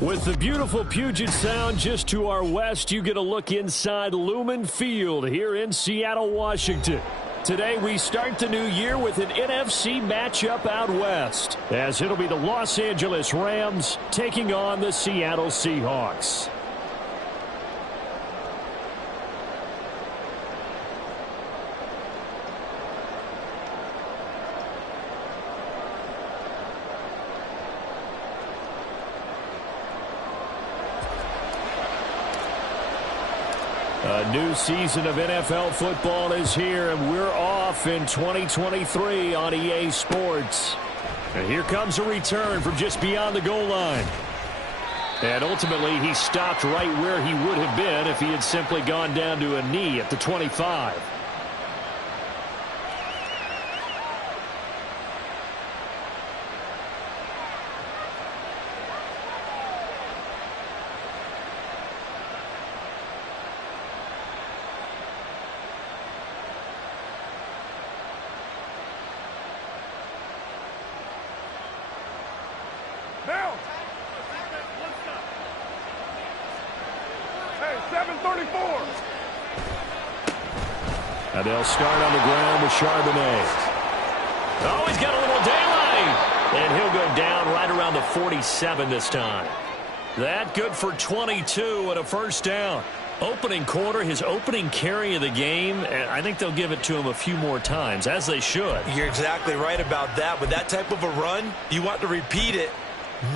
With the beautiful Puget Sound just to our west, you get a look inside Lumen Field here in Seattle, Washington. Today we start the new year with an NFC matchup out west, as it'll be the Los Angeles Rams taking on the Seattle Seahawks. A new season of NFL football is here, and we're off in 2023 on EA Sports. And here comes a return from just beyond the goal line. And ultimately, he stopped right where he would have been if he had simply gone down to a knee at the 25. And they'll start on the ground with Charbonnet. Oh, he's got a little daylight. And he'll go down right around the 47 this time. That good for 22 and a first down. Opening quarter, his opening carry of the game, and I think they'll give it to him a few more times, as they should. You're exactly right about that. With that type of a run, you want to repeat it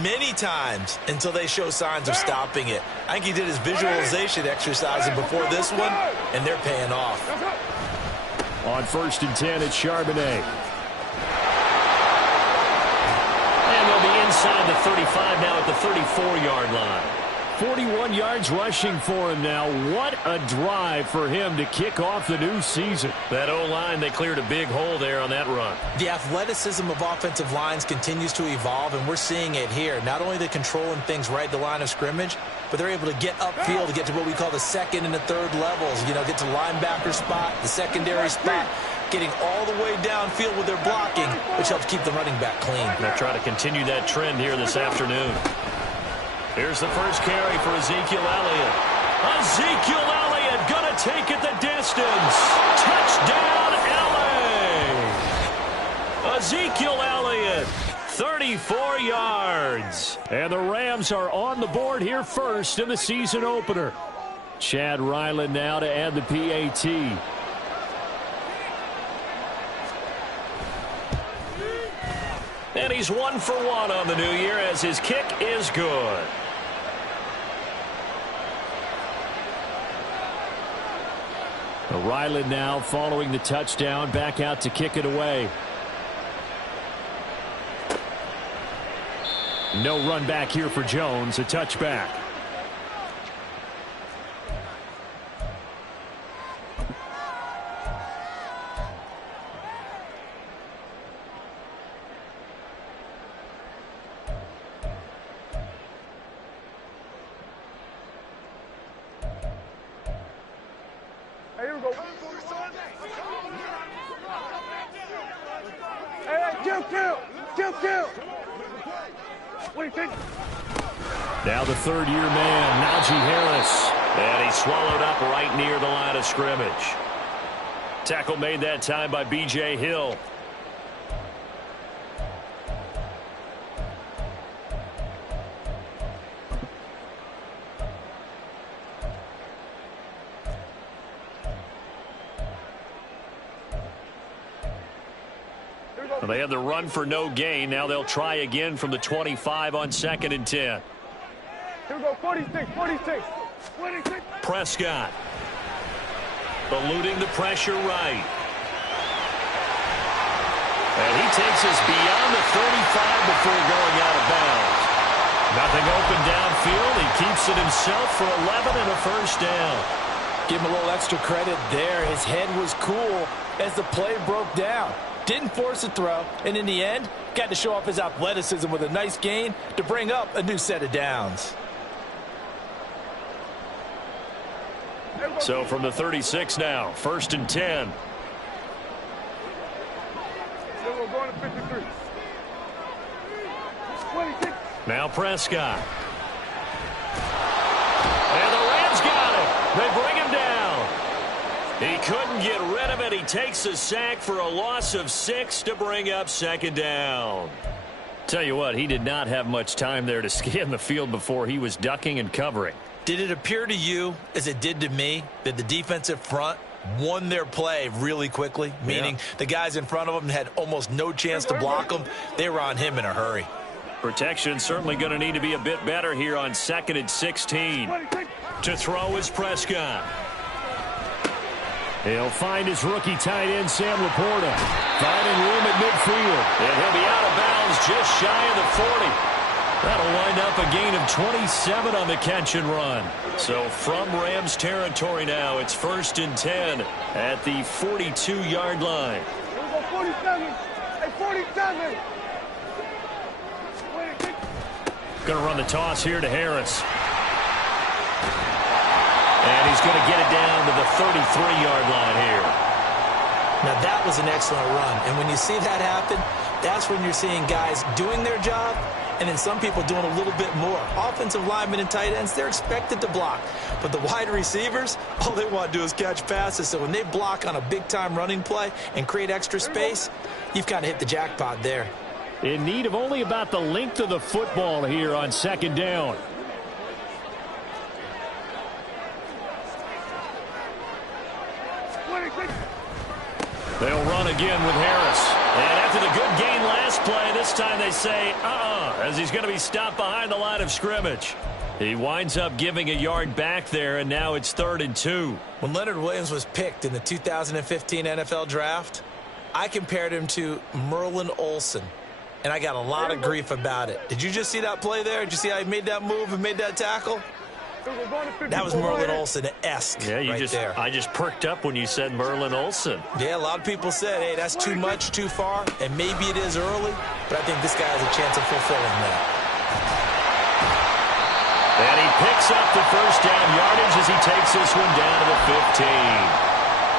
many times until they show signs of stopping it. I think he did his visualization exercising before this one, and they're paying off. On 1st and 10, it's Charbonnet. And they'll be inside the 35 now at the 34-yard line. 41 yards rushing for him now. What a drive for him to kick off the new season. That O-line, they cleared a big hole there on that run. The athleticism of offensive lines continues to evolve, and we're seeing it here. Not only are they controlling things right at the line of scrimmage, but they're able to get upfield to get to what we call the second and the third levels. You know, get to linebacker spot, the secondary spot, getting all the way downfield with their blocking, which helps keep the running back clean. They'll try to continue that trend here this afternoon. Here's the first carry for Ezekiel Elliott. Ezekiel Elliott going to take it the distance. Touchdown, LA! Ezekiel Elliott, 34 yards. And the Rams are on the board here first in the season opener. Chad Ryland now to add the PAT. And he's 1 for 1 on the new year as his kick is good. Ryland now following the touchdown, back out to kick it away. No run back here for Jones, a touchback. Here we go. Hey, kill. What do you think? Now the third-year man, Najee Harris. And he's swallowed up right near the line of scrimmage. Tackle made that time by B.J. Hill. They had the run for no gain. Now they'll try again from the 25 on 2nd and 10. Here we go, 46. Prescott. Eluding the pressure right. And he takes us beyond the 35 before going out of bounds. Nothing open downfield. He keeps it himself for 11 and a first down. Give him a little extra credit there. His head was cool as the play broke down. Didn't force a throw, and in the end, got to show off his athleticism with a nice gain to bring up a new set of downs. So from the 36 now, 1st and 10. Going to 53. 26. Now Prescott. couldn't get rid of it. He takes a sack for a loss of 6 to bring up second down. Tell you what, he did not have much time there to scan the field before he was ducking and covering. Did it appear to you, as it did to me, that the defensive front won their play really quickly? Meaning the guys in front of them had almost no chance to block him. They were on him in a hurry. Protection certainly going to need to be a bit better here on 2nd and 16. To throw is Prescott. He'll find his rookie tight end, Sam Laporta, finding room at midfield. And he'll be out of bounds just shy of the 40. That'll wind up a gain of 27 on the catch and run. So from Rams territory now, it's 1st and 10 at the 42-yard line. Here we go, 47. Hey, 47. Going to run the toss here to Harris. And he's going to get it down to the 33-yard line here. Now, that was an excellent run. And when you see that happen, that's when you're seeing guys doing their job and then some people doing a little bit more. Offensive linemen and tight ends, they're expected to block. But the wide receivers, all they want to do is catch passes. So when they block on a big-time running play and create extra space, you've kind of hit the jackpot there. In need of only about the length of the football here on 2nd down. They'll run again with Harris. And after the good gain last play, this time they say, as he's going to be stopped behind the line of scrimmage. He winds up giving a yard back there, and now it's 3rd and 2. When Leonard Williams was picked in the 2015 NFL Draft, I compared him to Merlin Olsen, and I got a lot of grief about it. Did you just see that play there? Did you see how he made that move and made that tackle? That was Merlin Olsen-esque there. I just perked up when you said Merlin Olsen. Yeah, a lot of people said, hey, that's too much, too far, and maybe it is early, but I think this guy has a chance of fulfilling that. And he picks up the first down yardage as he takes this one down to the 15.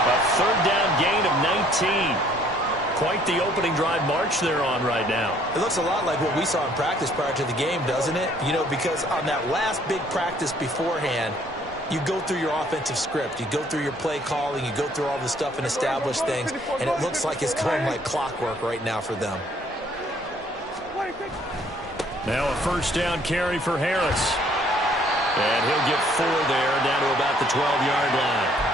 A 3rd down gain of 19. Quite the opening drive march they're on right now. It looks a lot like what we saw in practice prior to the game, doesn't it? You know, because on that last big practice beforehand, you go through your offensive script. You go through your play calling. You go through all the stuff and establish things. And it looks like it's going like clockwork right now for them. Now a 1st down carry for Harris. And he'll get 4 there down to about the 12-yard line.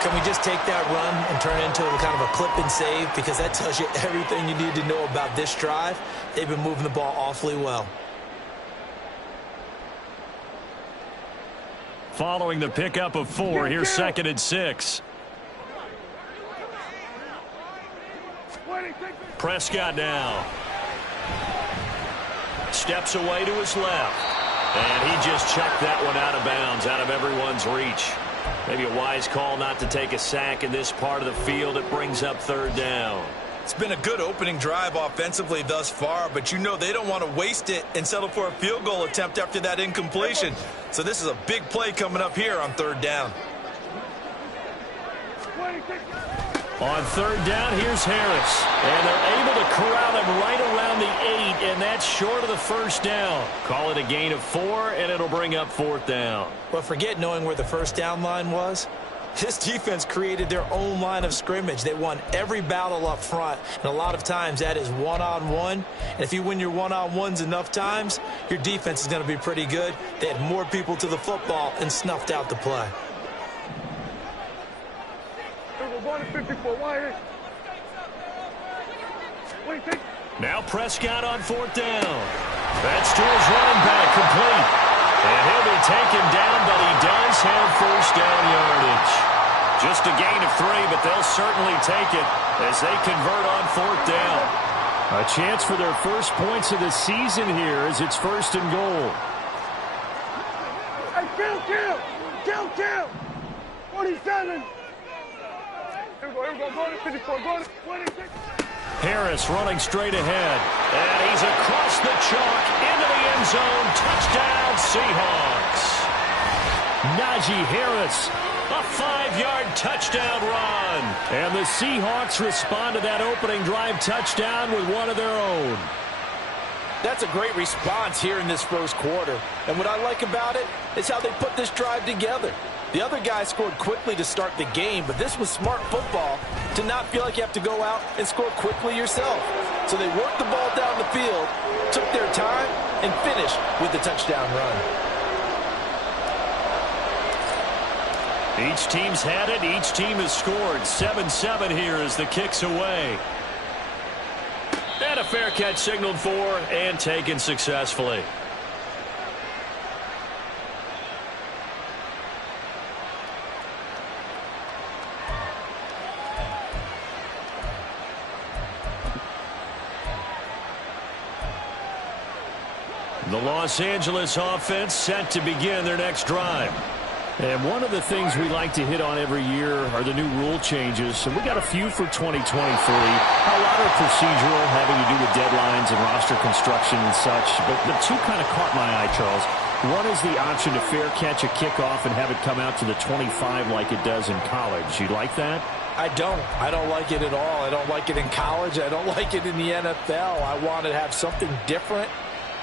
Can we just take that run and turn it into kind of a clip and save? Because that tells you everything you need to know about this drive. They've been moving the ball awfully well. Following the pickup of 4, here's 2nd and 6. Prescott now. Steps away to his left. And he just chucked that one out of bounds, out of everyone's reach. Maybe a wise call not to take a sack in this part of the field. It brings up 3rd down. It's been a good opening drive offensively thus far, but you know they don't want to waste it and settle for a field goal attempt after that incompletion. So this is a big play coming up here on 3rd down. On 3rd down, here's Harris. And they're able to corral him right around the 8, and that's short of the 1st down. Call it a gain of 4, and it'll bring up 4th down. Well, forget knowing where the 1st down line was. This defense created their own line of scrimmage. They won every battle up front, and a lot of times that is one-on-one. And if you win your one-on-ones enough times, your defense is going to be pretty good. They had more people to the football and snuffed out the play. Now Prescott on 4th down. That's to his running back, complete. And he'll be taken down, but he does have 1st down yardage. Just a gain of 3, but they'll certainly take it as they convert on 4th down. A chance for their first points of the season here as it's 1st and goal. Hey, kill! 47! Here we go, go to 54, go to 26. Harris running straight ahead. And he's across the chalk into the end zone. Touchdown, Seahawks. Najee Harris, a 5-yard touchdown run. And the Seahawks respond to that opening drive touchdown with one of their own. That's a great response here in this first quarter. And what I like about it is how they put this drive together. The other guy scored quickly to start the game, but this was smart football to not feel like you have to go out and score quickly yourself. So they worked the ball down the field, took their time, and finished with the touchdown run. Each team's had it. Each team has scored. 7-7 here as the kick's away. And a fair catch signaled for and taken successfully. The Los Angeles offense set to begin their next drive. And one of the things we like to hit on every year are the new rule changes. So we got a few for 2023. A lot are procedural, having to do with deadlines and roster construction and such. But the two kind of caught my eye, Charles. One is the option to fair catch a kickoff and have it come out to the 25 like it does in college. You like that? I don't like it at all. I don't like it in college. I don't like it in the NFL. I want to have something different.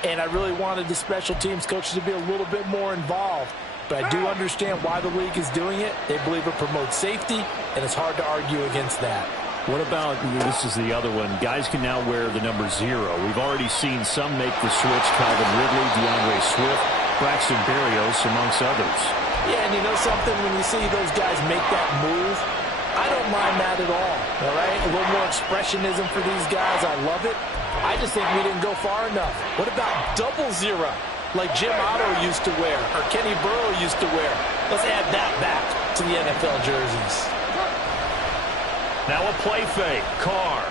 And I really wanted the special teams coaches to be a little bit more involved. But I do understand why the league is doing it. They believe it promotes safety, and it's hard to argue against that. What about, this is the other one, guys can now wear the number 0. We've already seen some make the switch, Calvin Ridley, DeAndre Swift, Braxton Berrios, amongst others. Yeah, and you know something, when you see those guys make that move, I don't mind that at all right? A little more expressionism for these guys. I love it. I just think we didn't go far enough. What about double 0? Like Jim Otto used to wear, or Kenny Burrow used to wear. Let's add that back to the NFL jerseys. Now a play fake. Carr.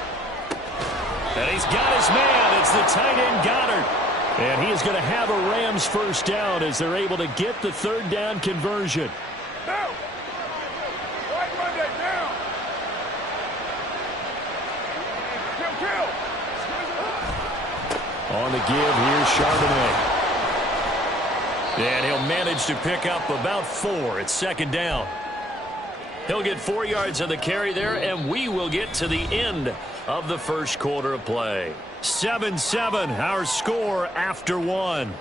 And he's got his man. It's the tight end Goddard. And he is going to have a Rams first down as they're able to get the third down conversion. Down. Right, run that down. Kill. On the give, here's Charbonnet. And he'll manage to pick up about 4 at second down. He'll get 4 yards on the carry there, and we will get to the end of the first quarter of play. 7-7, our score after 1.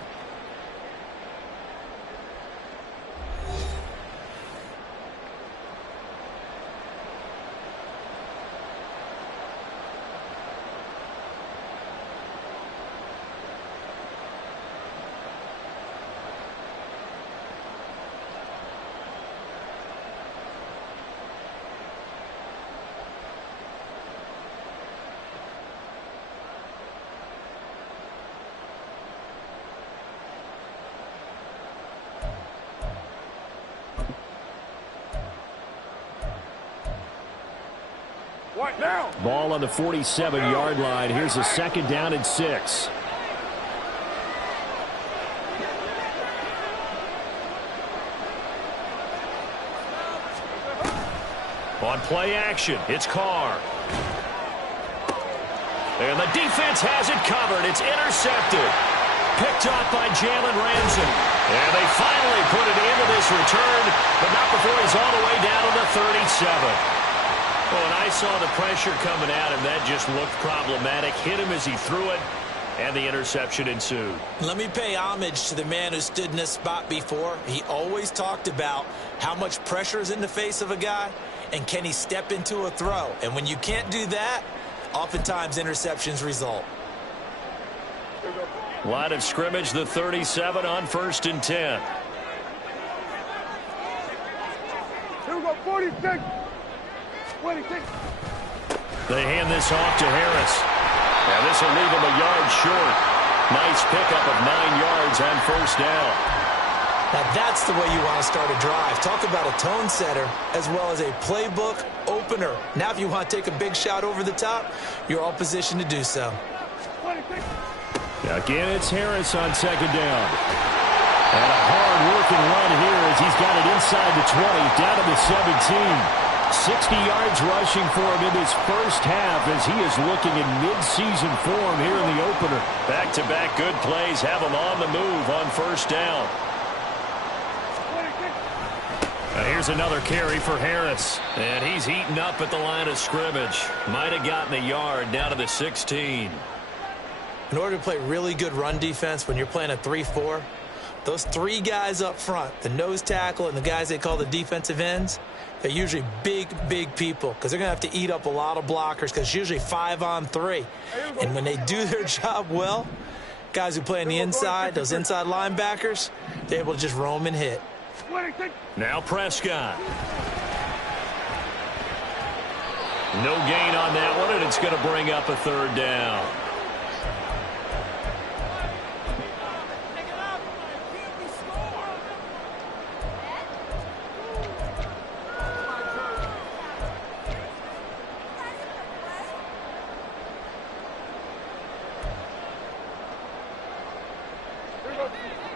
What now? Ball on the 47-yard line. Here's a second down and 6. On play action, it's Carr. And the defense has it covered. It's intercepted. Picked off by Jalen Ramsey. And they finally put it into this return, but not before he's all the way down to the 37. Oh, and I saw the pressure coming at him. That just looked problematic. Hit him as he threw it, and the interception ensued. Let me pay homage to the man who stood in this spot before. He always talked about how much pressure is in the face of a guy, and can he step into a throw. And when you can't do that, oftentimes interceptions result. Line of scrimmage, the 37 on 1st and 10. Here we go, 46. 26. They hand this off to Harris. And this will leave him a yard short. Nice pickup of 9 yards on first down. Now that's the way you want to start a drive. Talk about a tone setter as well as a playbook opener. Now if you want to take a big shot over the top, you're all positioned to do so. 26. Again, it's Harris on second down. And a hard-working run here as he's got it inside the 20, down to the 17. 60 yards rushing for him in this first half as he is looking in mid-season form here in the opener. Back-to-back good plays have him on the move on first down. And here's another carry for Harris. And he's heating up at the line of scrimmage. Might have gotten a yard down to the 16. In order to play really good run defense when you're playing a 3-4, those three guys up front, the nose tackle and the guys they call the defensive ends, they're usually big, big people because they're going to have to eat up a lot of blockers because it's usually 5-on-3. And when they do their job well, guys who play on the inside, those inside linebackers, they're able to just roam and hit. Now Prescott. No gain on that one, and it's going to bring up a third down.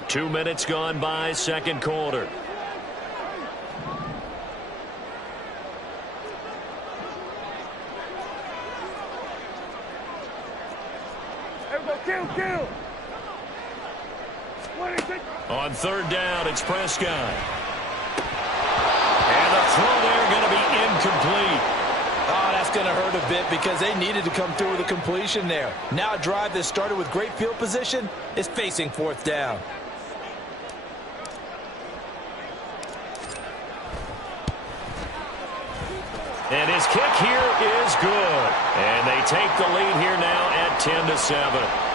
Two minutes gone by, second quarter. Kill. On third down, it's Prescott. And the throw there going to be incomplete. Oh, that's going to hurt a bit because they needed to come through with a completion there. Now a drive that started with great field position is facing fourth down. And his kick here is good. And they take the lead here now at 10-7.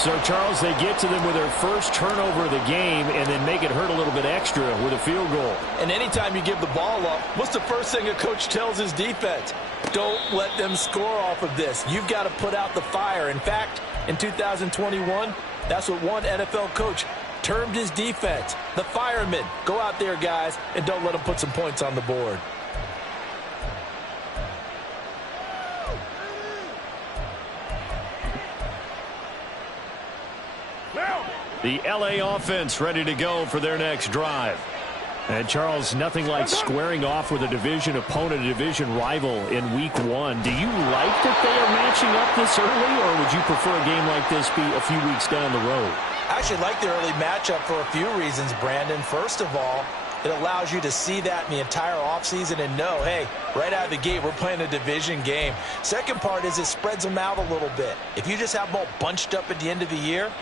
So, Charles, they get to them with their first turnover of the game and then make it hurt a little bit extra with a field goal. And anytime you give the ball up, what's the first thing a coach tells his defense? Don't let them score off of this. You've got to put out the fire. In fact, in 2021, that's what one NFL coach termed his defense, the firemen. Go out there, guys, and don't let them put some points on the board. The LA offense ready to go for their next drive. And, Charles, nothing like squaring off with a division opponent, a division rival in week one. Do you like that they are matching up this early, or would you prefer a game like this be a few weeks down the road? I actually like the early matchup for a few reasons, Brandon. First of all, it allows you to see that in the entire offseason and know, hey, right out of the gate, we're playing a division game. Second part is it spreads them out a little bit. If you just have them all bunched up at the end of the year,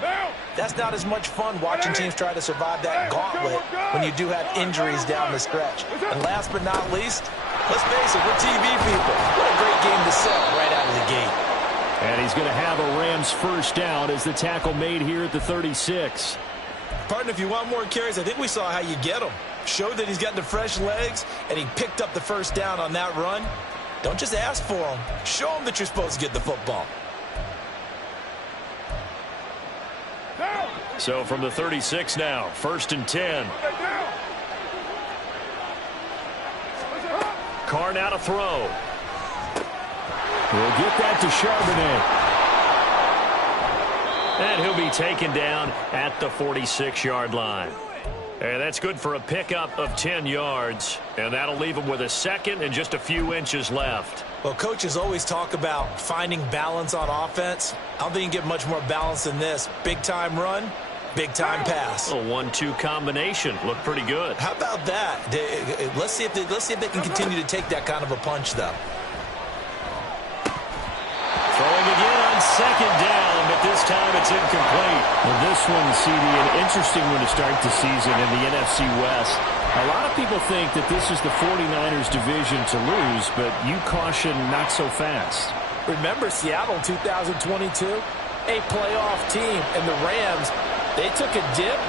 that's not as much fun watching teams try to survive that gauntlet when you do have injuries down the stretch. And last but not least, let's face it, we're TV people. What a great game to sell right out of the gate. And he's going to have a Rams first down as the tackle made here at the 36. Partner, if you want more carries, I think we saw how you get them. Showed that he's got the fresh legs, and he picked up the first down on that run. Don't just ask for them. Show them that you're supposed to get the football. So from the 36 now, 1st and 10. Carr now to throw. We'll get that to Charbonnet. And he'll be taken down at the 46-yard line. And that's good for a pickup of 10 yards. And that'll leave him with a second and just a few inches left. Well, coaches always talk about finding balance on offense. I don't think you can get much more balance than this. Big-time run, big-time pass. A 1-2 combination. Looked pretty good. How about that? Let's see if they can continue to take that kind of a punch, though. Throwing again on second down, but this time it's incomplete. Well, this one, CD, an interesting one to start the season in the NFC West. A lot of people think that this is the 49ers division to lose, but you caution not so fast. Remember Seattle 2022? A playoff team, and the Rams, they took a dip,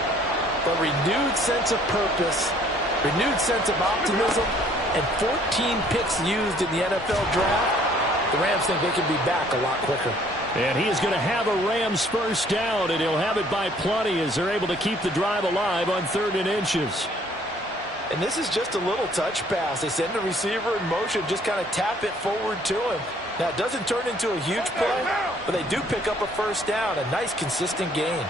but renewed sense of purpose, renewed sense of optimism, and 14 picks used in the NFL draft. The Rams think they can be back a lot quicker. And he is going to have a Rams first down, and he'll have it by plenty as they're able to keep the drive alive on 3rd and inches. And this is just a little touch pass. They send the receiver in motion, just kind of tap it forward to him. Now, it doesn't turn into a huge play, but they do pick up a first down, a nice, consistent gain.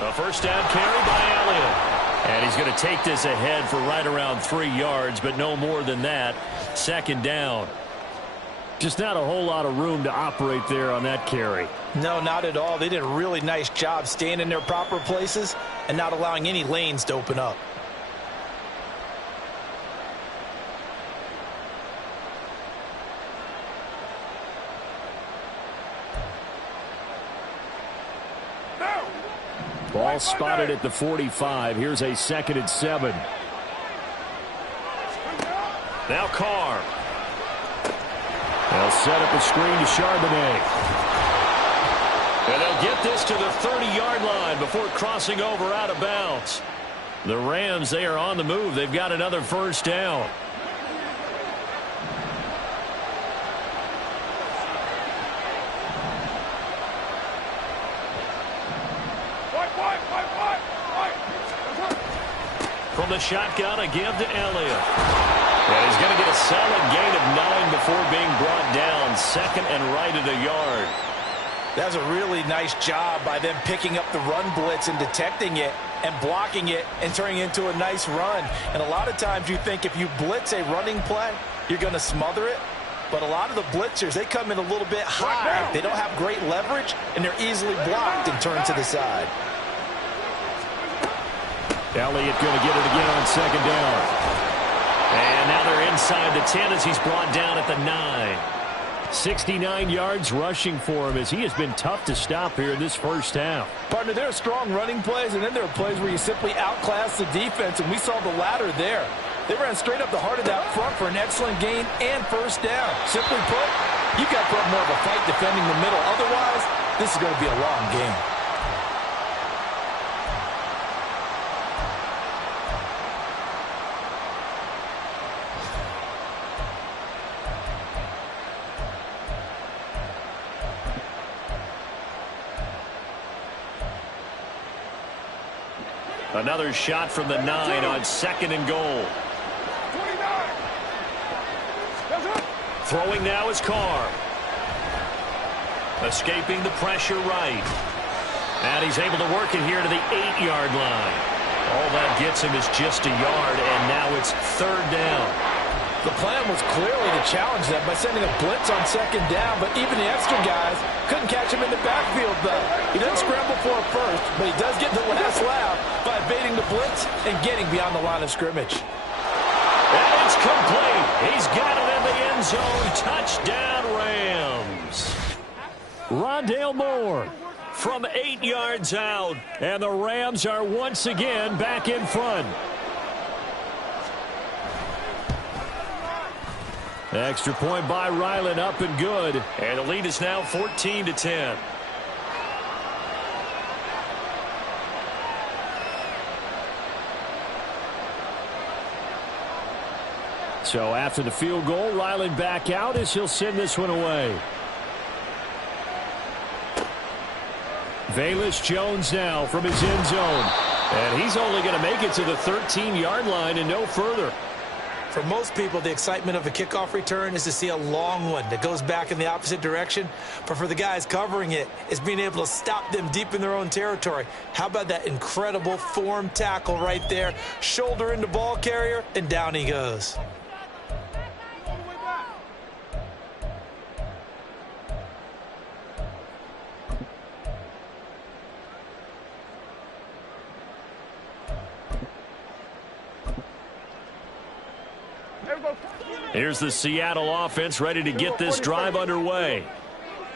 A first down carry by Elliott. And he's going to take this ahead for right around 3 yards, but no more than that. 2nd down. Just not a whole lot of room to operate there on that carry. No, not at all. They did a really nice job staying in their proper places and not allowing any lanes to open up. now spotted at the 45. Here's a 2nd and 7. Now Carr. They'll set up a screen to Charbonnet. And they'll get this to the 30-yard line before crossing over out of bounds. The Rams, they are on the move. They've got another first down. From the shotgun, a give to Elliott. And he's going to get a solid gain of 9 before being brought down. 2nd and right at a yard. That's a really nice job by them picking up the run blitz and detecting it and blocking it and turning it into a nice run. And a lot of times you think if you blitz a running play, you're going to smother it. But a lot of the blitzers, they come in a little bit high. They don't have great leverage, and they're easily blocked and turned to the side. Elliott going to get it again on 2nd down. And now they're inside the 10 as he's brought down at the 9. 69 yards rushing for him as he has been tough to stop here in this first half. Partner, there are strong running plays, and then there are plays where you simply outclass the defense, and we saw the latter there. They ran straight up the heart of that front for an excellent gain and first down. Simply put, you've got to put more of a fight defending the middle. Otherwise, this is going to be a long game. Another shot from the 9 on 2nd and goal. Throwing now is Carr. Escaping the pressure right. And he's able to work it here to the 8-yard line. All that gets him is just a yard, and now it's 3rd down. The plan was clearly to challenge them by sending a blitz on 2nd down, but even the extra guys couldn't catch him in the backfield, though. He doesn't scramble for a first, but he does get the last laugh by evading the blitz and getting beyond the line of scrimmage. And it's complete. He's got it in the end zone. Touchdown, Rams. Rondale Moore from 8 yards out, and the Rams are once again back in front. Extra point by Ryland, up and good. And the lead is now 14-10. So after the field goal, Ryland back out as he'll send this one away. Velus Jones now from his end zone. And he's only going to make it to the 13-yard line and no further. For most people, the excitement of a kickoff return is to see a long one that goes back in the opposite direction. But for the guys covering it, it's being able to stop them deep in their own territory. How about that incredible form tackle right there? Shoulder into ball carrier, and down he goes. Here's the Seattle offense ready to get this drive underway.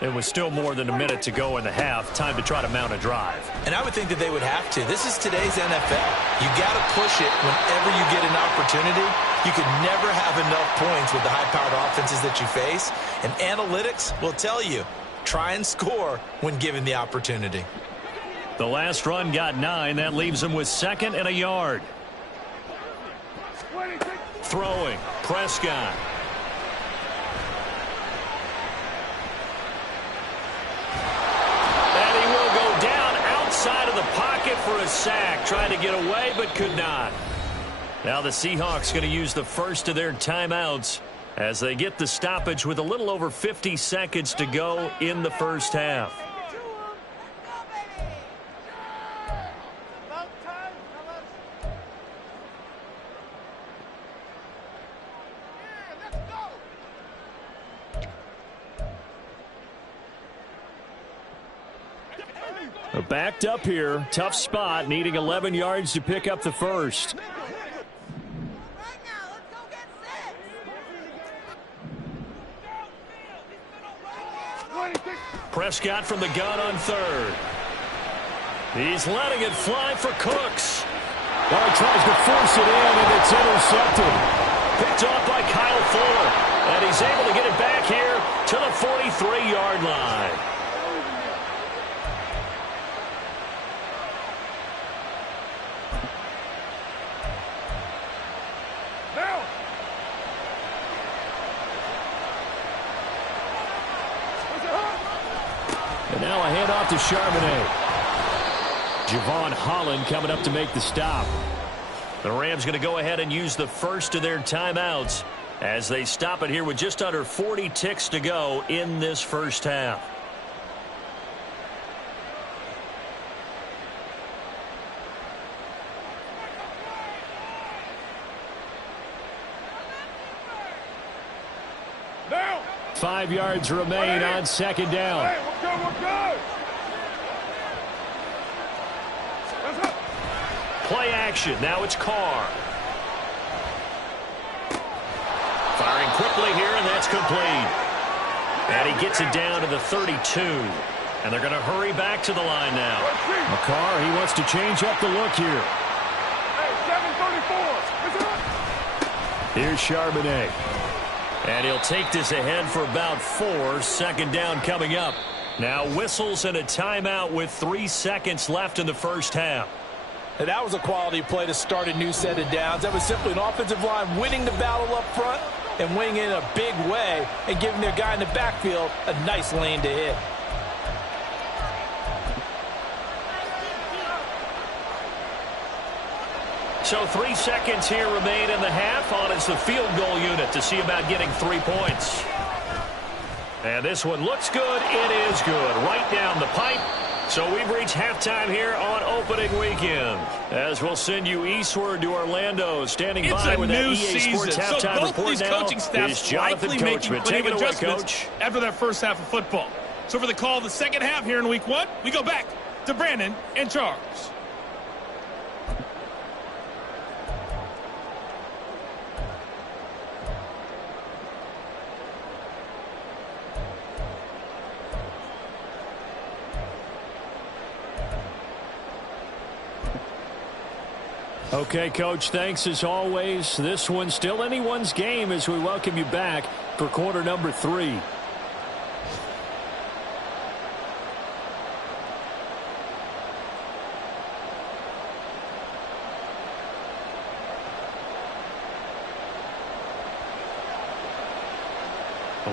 It was still more than a minute to go in the half. Time to try to mount a drive. And I would think that they would have to. This is today's NFL. You got to push it whenever you get an opportunity. You can never have enough points with the high-powered offenses that you face. And analytics will tell you, try and score when given the opportunity. The last run got 9. That leaves him with 2nd and a yard. Throwing, Prescott. And he will go down outside of the pocket for a sack. Trying to get away, but could not. Now the Seahawks going to use the first of their timeouts as they get the stoppage with a little over 50 seconds to go in the first half. Backed up here, tough spot, needing 11 yards to pick up the first. Prescott from the gun on 3rd. He's letting it fly for Cooks. Oh, he tries to force it in, and it's intercepted. Picked off by Kyle Fuller. And he's able to get it back here to the 43-yard line. Now. And now a handoff to Charbonnet. Javon Holland coming up to make the stop. The Rams going to go ahead and use the first of their timeouts as they stop it here with just under 40 ticks to go in this first half. Down. 5 yards remain on second down. Hey, we're good, we're good. Let's go. Play action. Now it's Carr. Firing quickly here, and that's complete. And he gets it down to the 32. And they're going to hurry back to the line now. McCarr, he wants to change up the look here. Hey, 7:34. Here's Charbonnet. And he'll take this ahead for about 4. Second down coming up. Now whistles and a timeout with 3 seconds left in the first half. And that was a quality play to start a new set of downs. That was simply an offensive line winning the battle up front and winning it in a big way and giving their guy in the backfield a nice lane to hit. So 3 seconds here remain in the half on as the field goal unit to see about getting 3 points. And this one looks good. It is good. Right down the pipe. So we've reached halftime here on opening weekend. As we'll send you eastward to Orlando. Standing by with that EA Sports halftime report now is Jonathan Coachman. Take it away, Coach. After that first half of football. So for the call of the second half here in week 1, we go back to Brandon and Charles. Okay, Coach, thanks as always. This one's still anyone's game as we welcome you back for quarter number 3.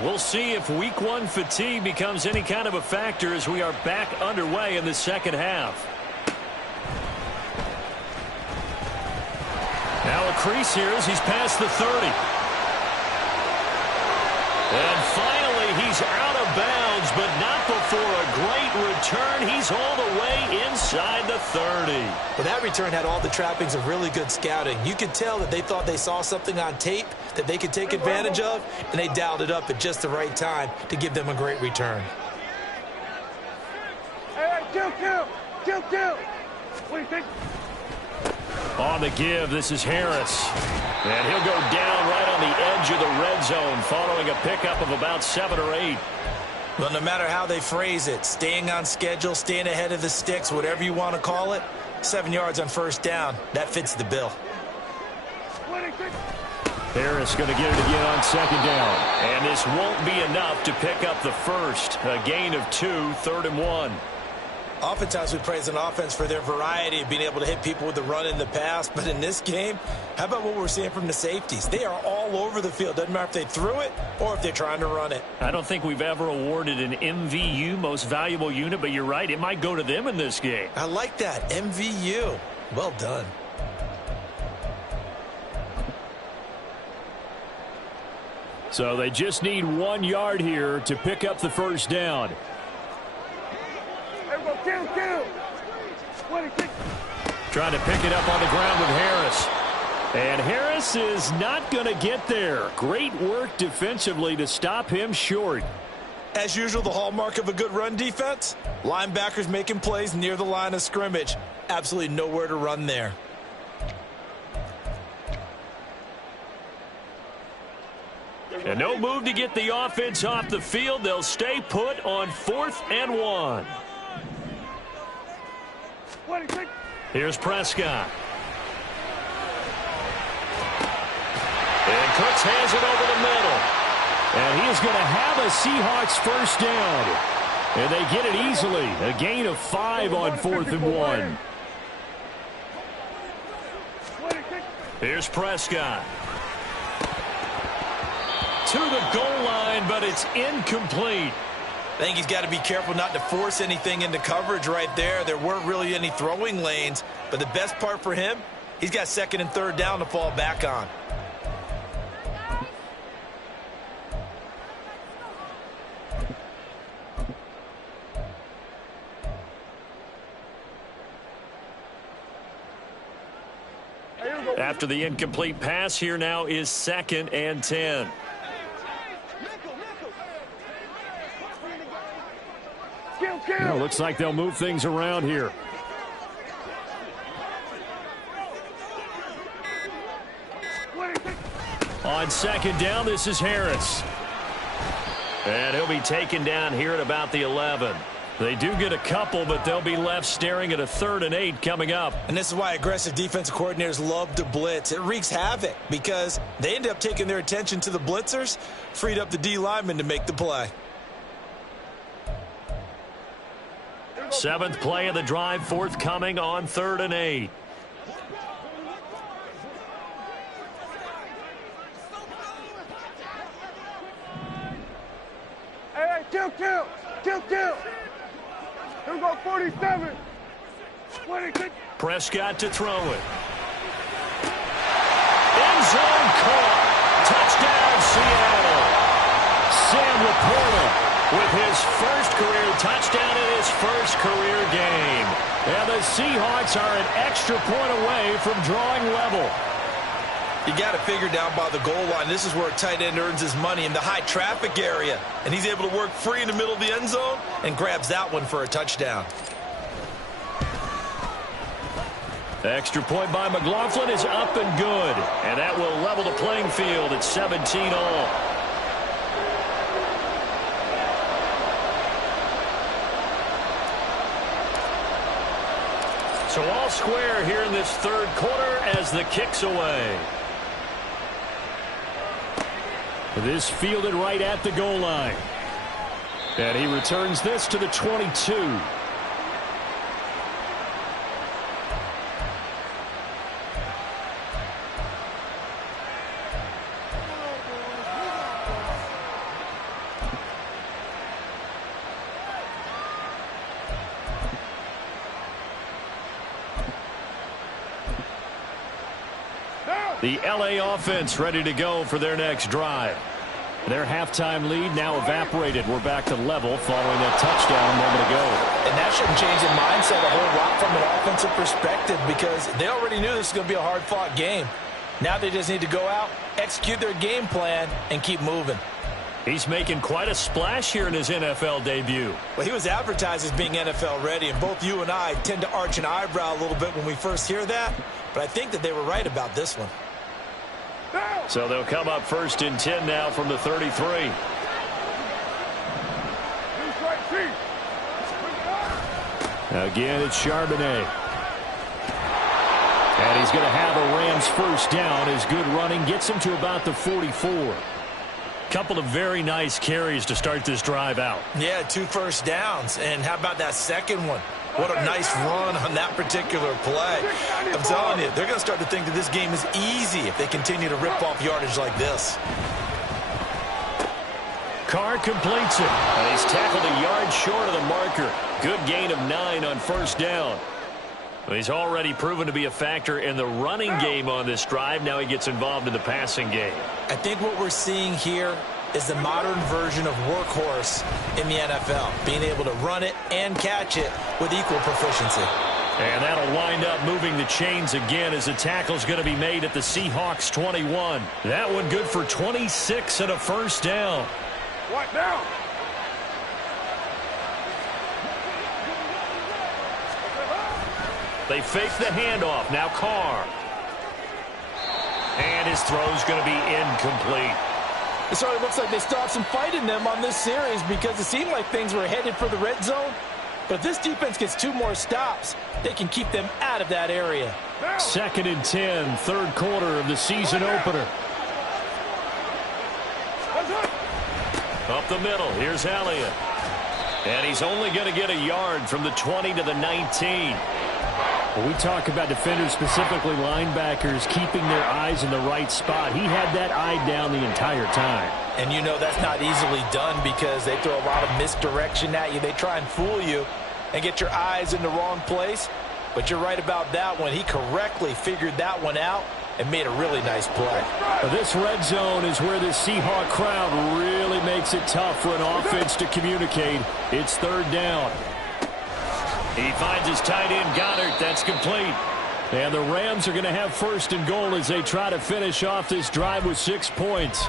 We'll see if week 1 fatigue becomes any kind of a factor as we are back underway in the second half. Now a crease here as he's past the 30. And finally he's out of bounds, but not before a great return. He's all the way inside the 30. Well, that return had all the trappings of really good scouting. You could tell that they thought they saw something on tape that they could take advantage of, and they dialed it up at just the right time to give them a great return. Hey, kill. What do you think? On the give, this is Harris. And he'll go down right on the edge of the red zone following a pickup of about 7 or 8. Well, no matter how they phrase it, staying on schedule, staying ahead of the sticks, whatever you want to call it, 7 yards on first down, that fits the bill. 26. Harris going to get it again on second down. And this won't be enough to pick up the first. A gain of 2, 3rd and 1. Oftentimes we praise an offense for their variety of being able to hit people with the run in the pass. But in this game, how about what we're seeing from the safeties? They are all over the field. Doesn't matter if they threw it or if they're trying to run it. I don't think we've ever awarded an MVU, most valuable unit, but you're right. It might go to them in this game. I like that. MVU. Well done. So they just need 1 yard here to pick up the first down. Kill. 26. Trying to pick it up on the ground with Harris. And Harris is not going to get there. Great work defensively to stop him short. As usual, the hallmark of a good run defense, linebackers making plays near the line of scrimmage. Absolutely nowhere to run there. And no move to get the offense off the field. They'll stay put on 4th and 1. Here's Prescott. And Cooks hands it over the middle. And he is going to have a Seahawks first down. And they get it easily. A gain of 5 on 4th and 1. Here's Prescott. To the goal line, but it's incomplete. I think he's got to be careful not to force anything into coverage right there. There weren't really any throwing lanes, but the best part for him, he's got 2nd and 3rd down to fall back on. After the incomplete pass, here now is 2nd and 10. Well, looks like they'll move things around here. On 2nd down, this is Harris. And he'll be taken down here at about the 11. They do get a couple, but they'll be left staring at a 3rd and 8 coming up. And this is why aggressive defensive coordinators love to blitz. It wreaks havoc because they end up taking their attention to the blitzers, freed up the D lineman to make the play. 7th play of the drive, forthcoming on 3rd and 8. Hey, kill. Here we go, 47. 26. Prescott to throw it. End zone caught. Touchdown, Seattle. Sam Laporta with his first career touchdown in his first career game. And the Seahawks are an extra point away from drawing level. You got to figure down by the goal line. This is where a tight end earns his money in the high traffic area. And he's able to work free in the middle of the end zone and grabs that one for a touchdown. Extra point by McLaughlin is up and good. And that will level the playing field at 17 all. So all square here in this 3rd quarter as the kick's away. This fielded right at the goal line. And he returns this to the 22. The LA offense ready to go for their next drive. Their halftime lead now evaporated. We're back to level following that touchdown a moment ago. And that shouldn't change the mindset a whole lot from an offensive perspective because they already knew this was going to be a hard-fought game. Now they just need to go out, execute their game plan, and keep moving. He's making quite a splash here in his NFL debut. Well, he was advertised as being NFL ready, and both you and I tend to arch an eyebrow a little bit when we first hear that, but I think that they were right about this one. So they'll come up 1st and 10 now from the 33. Again, it's Charbonnet. And he's going to have a Rams first down. His good running gets him to about the 44. Couple of very nice carries to start this drive out. Yeah, 2 first downs. And how about that second one? What a nice run on that particular play. I'm telling you, they're going to start to think that this game is easy if they continue to rip off yardage like this. Carr completes it. And he's tackled a yard short of the marker. Good gain of 9 on first down. Well, he's already proven to be a factor in the running game on this drive. Now he gets involved in the passing game. I think what we're seeing here is the modern version of workhorse in the NFL, being able to run it and catch it with equal proficiency. And that'll wind up moving the chains again as the tackle's going to be made at the Seahawks 21. That one good for 26 and a first down. What now? They fake the handoff. Now Carr. And his throw's going to be incomplete. It sort of looks like they stopped some fight in them on this series because it seemed like things were headed for the red zone. But if this defense gets 2 more stops, they can keep them out of that area. 2nd and 10, third quarter of the season opener. Up the middle, here's Elliott. And he's only going to get a yard from the 20 to the 19. When we talk about defenders, specifically linebackers, keeping their eyes in the right spot, he had that eye down the entire time. And you know that's not easily done because they throw a lot of misdirection at you. They try and fool you and get your eyes in the wrong place. But you're right about that one. He correctly figured that one out and made a really nice play. This red zone is where the Seahawk crowd really makes it tough for an offense to communicate. It's 3rd down. He finds his tight end, Goddard. That's complete. And the Rams are going to have 1st and goal as they try to finish off this drive with 6 points.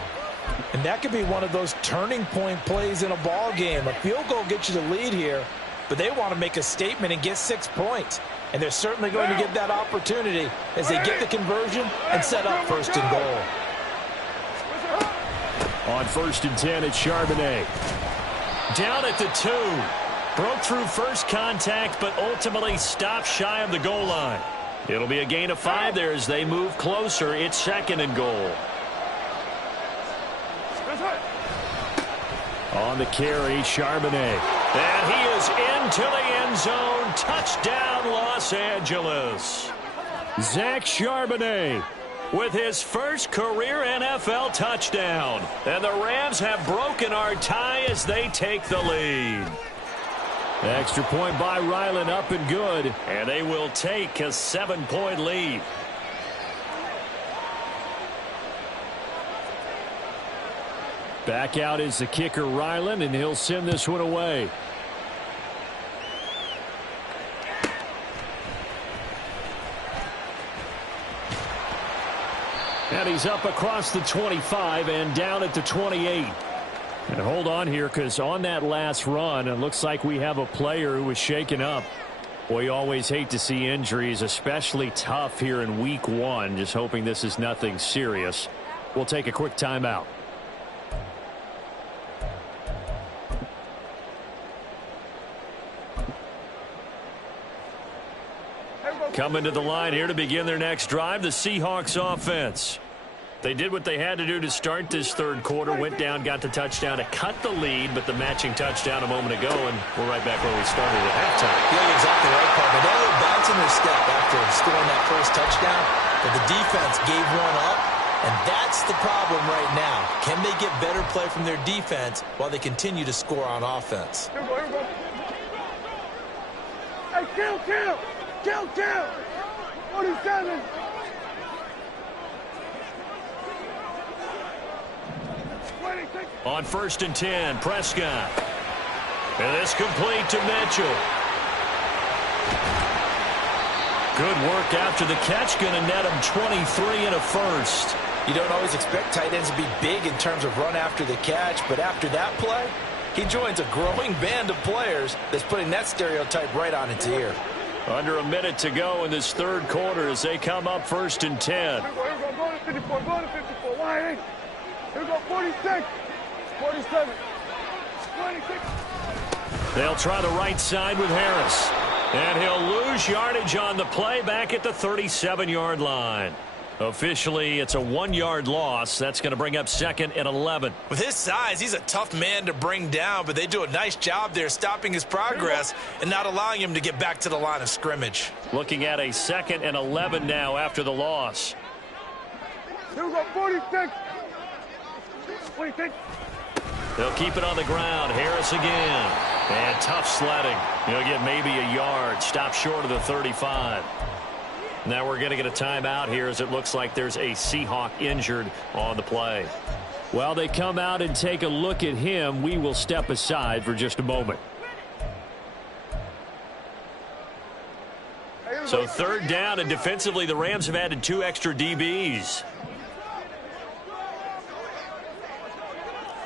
And that could be one of those turning point plays in a ball game. A field goal gets you the lead here, but they want to make a statement and get 6 points. And they're certainly going to get that opportunity as they get the conversion and set up 1st and goal. On 1st and 10, it's Charbonnet. Down at the 2. Broke through first contact, but ultimately stopped shy of the goal line. It'll be a gain of 5 there as they move closer. It's 2nd and goal. On the carry, Charbonnet. And he is into the end zone. Touchdown, Los Angeles. Zach Charbonnet with his first career NFL touchdown. And the Rams have broken our tie as they take the lead. Extra point by Ryland, up and good. And they will take a 7-point lead. Back out is the kicker, Ryland, and he'll send this one away. And he's up across the 25 and down at the 28. And hold on here, because on that last run, it looks like we have a player who was shaken up. Boy, you always hate to see injuries, especially tough here in week 1. Just hoping this is nothing serious. We'll take a quick timeout. Coming to the line here to begin their next drive, the Seahawks offense. They did what they had to do to start this 3rd quarter, went down, got the touchdown to cut the lead, but the matching touchdown a moment ago, and we're right back where we started at halftime. Yeah, exactly right, Paul. But they were bouncing their step after scoring that first touchdown, but the defense gave one up, and that's the problem right now. Can they get better play from their defense while they continue to score on offense? Here we go, here we go. Hey, kill! Kill! 47! On 1st and 10, Prescott. And this complete to Mitchell. Good work after the catch. Going to net him 23 and a first. You don't always expect tight ends to be big in terms of run after the catch, but after that play, he joins a growing band of players that's putting that stereotype right on its ear. Under a minute to go in this 3rd quarter as they come up 1st and 10. Here we go, go to 54, go to 54. Why? Here we go, 46, 47, 26. They'll try the right side with Harris. And he'll lose yardage on the play back at the 37-yard line. Officially, it's a 1-yard loss. That's going to bring up 2nd and 11. With his size, he's a tough man to bring down, but they do a nice job there stopping his progress and not allowing him to get back to the line of scrimmage. Looking at a 2nd and 11 now after the loss. Here we go, 46, 26. They'll keep it on the ground. Harris again. And tough sledding. He'll get maybe a yard. Stop short of the 35. Now we're going to get a timeout here as it looks like there's a Seahawk injured on the play. While they come out and take a look at him, we will step aside for just a moment. So 3rd down, and defensively the Rams have added 2 extra DBs.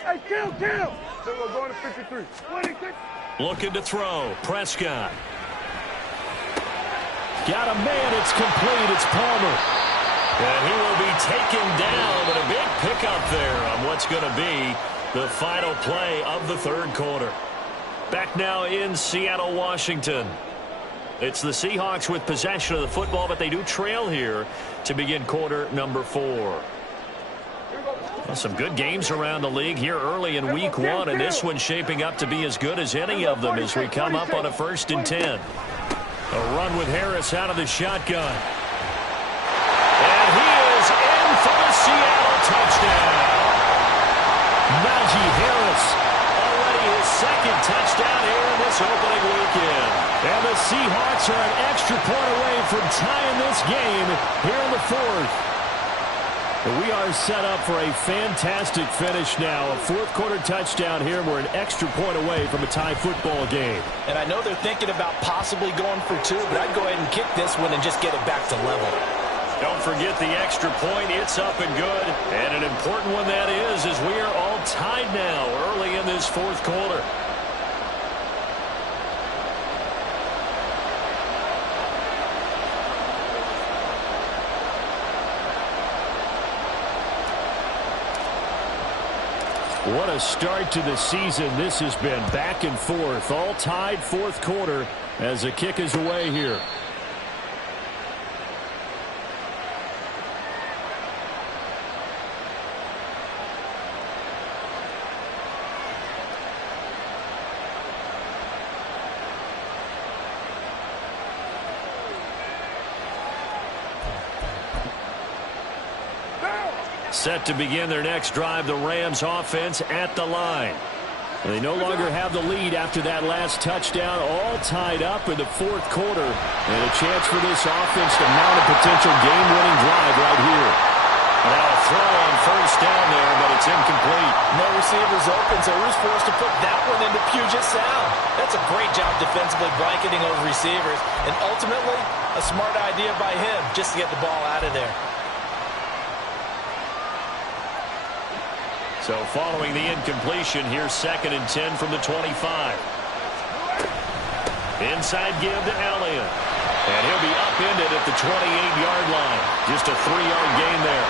Hey, kill! Here we go, going to 53, 26. Looking to throw. Prescott. Got a man, it's complete, it's Palmer. And he will be taken down, but a big pickup there on what's going to be the final play of the 3rd quarter. Back now in Seattle, Washington. It's the Seahawks with possession of the football, but they do trail here to begin quarter number 4. Well, some good games around the league here early in week 1, and this one's shaping up to be as good as any of them as we come up on a 1st and 10. A run with Harris out of the shotgun. And he is in for the Seattle touchdown. Najee Harris, already his 2nd touchdown here in this opening weekend. And the Seahawks are an extra point away from tying this game here in the 4th. We are set up for a fantastic finish now. A 4th quarter touchdown here. We're an extra point away from a tie football game. And I know they're thinking about possibly going for 2, but I'd go ahead and kick this one and just get it back to level. Don't forget the extra point. It's up and good. And an important one that is, as we are all tied now early in this 4th quarter. What a start to the season this has been. Back and forth, all tied 4th quarter as the kick is away here. Set to begin their next drive, the Rams offense at the line. They no longer have the lead after that last touchdown, all tied up in the 4th quarter. And a chance for this offense to mount a potential game-winning drive right here. Now a throw on 1st down there, but it's incomplete. No receivers open, so who's forced to put that one into Puget Sound? That's a great job defensively blanketing those receivers. And ultimately, a smart idea by him just to get the ball out of there. So following the incompletion, here's 2nd and 10 from the 25. Inside give to Elliott. And he'll be upended at the 28-yard line. Just a 3-yard gain there.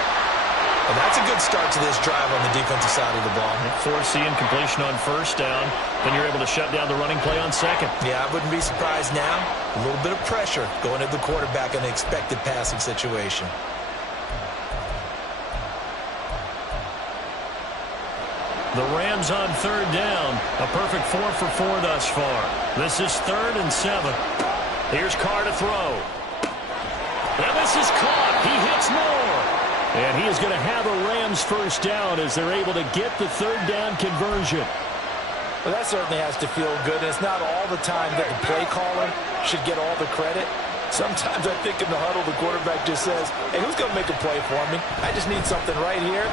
And that's a good start to this drive on the defensive side of the ball. Force the incompletion on 1st down. Then you're able to shut down the running play on 2nd. Yeah, I wouldn't be surprised now. A little bit of pressure going to the quarterback in the expected passing situation. The Rams on 3rd down. A perfect 4 for 4 thus far. This is 3rd and 7. Here's Carr to throw. And this is caught. He hits Moore. And he is going to have a Rams 1st down as they're able to get the 3rd down conversion. Well, that certainly has to feel good. And it's not all the time that the play caller should get all the credit. Sometimes I think in the huddle, the quarterback just says, hey, who's going to make a play for me? I just need something right here.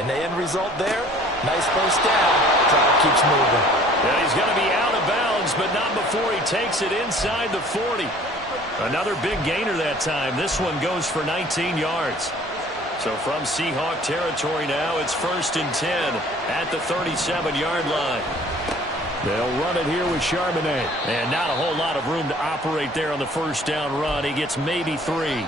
And the end result there, nice 1st down. Drive keeps moving. Yeah, he's going to be out of bounds, but not before he takes it inside the 40. Another big gainer that time. This one goes for 19 yards. So from Seahawk territory now, it's 1st and 10 at the 37-yard line. They'll run it here with Charbonnet. And not a whole lot of room to operate there on the 1st down run. He gets maybe 3.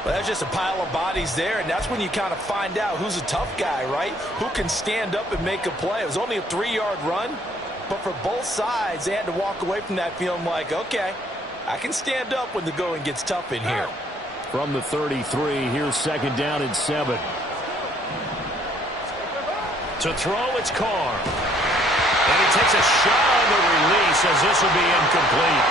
Well, that's just a pile of bodies there, and that's when you kind of find out who's a tough guy, right? Who can stand up and make a play. It was only a 3-yard run, but for both sides, they had to walk away from that feeling like, okay, I can stand up when the going gets tough in here. From the 33, here's 2nd down and 7. To throw, it's Carr. And he takes a shot on the release as this will be incomplete.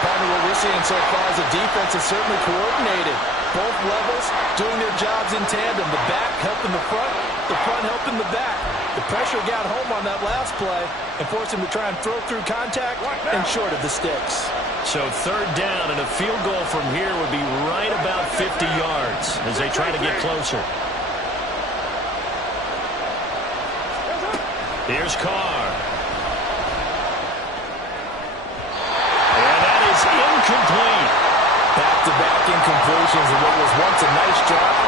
Partner, what we're seeing so far is the defense is certainly coordinated. Both levels doing their jobs in tandem. The back helping the front helping the back. The pressure got home on that last play and forced him to try and throw through contact and short of the sticks. So 3rd down and a field goal from here would be right about 50 yards as they try to get closer. Here's Carr. And that is incomplete. Back-to-back incompletions of what was once a nice drive.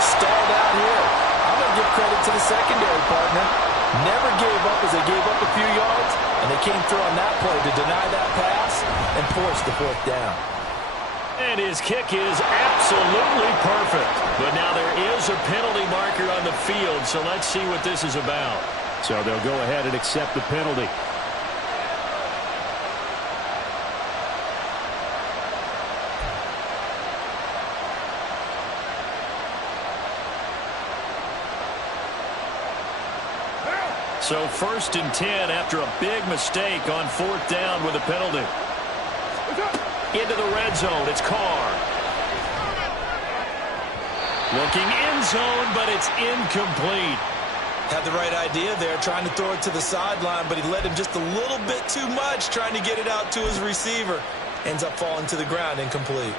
Stalled out here. I'm going to give credit to the secondary partner. Never gave up as they gave up a few yards, and they came through on that play to deny that pass and force the 4th down. And his kick is absolutely perfect. But now there is a penalty marker on the field, so let's see what this is about. So they'll go ahead and accept the penalty. So 1st and 10 after a big mistake on 4th down with a penalty. Into the red zone, it's Carr. Looking end zone, but it's incomplete. Had the right idea there, trying to throw it to the sideline, but he led him just a little bit too much, trying to get it out to his receiver. Ends up falling to the ground, incomplete.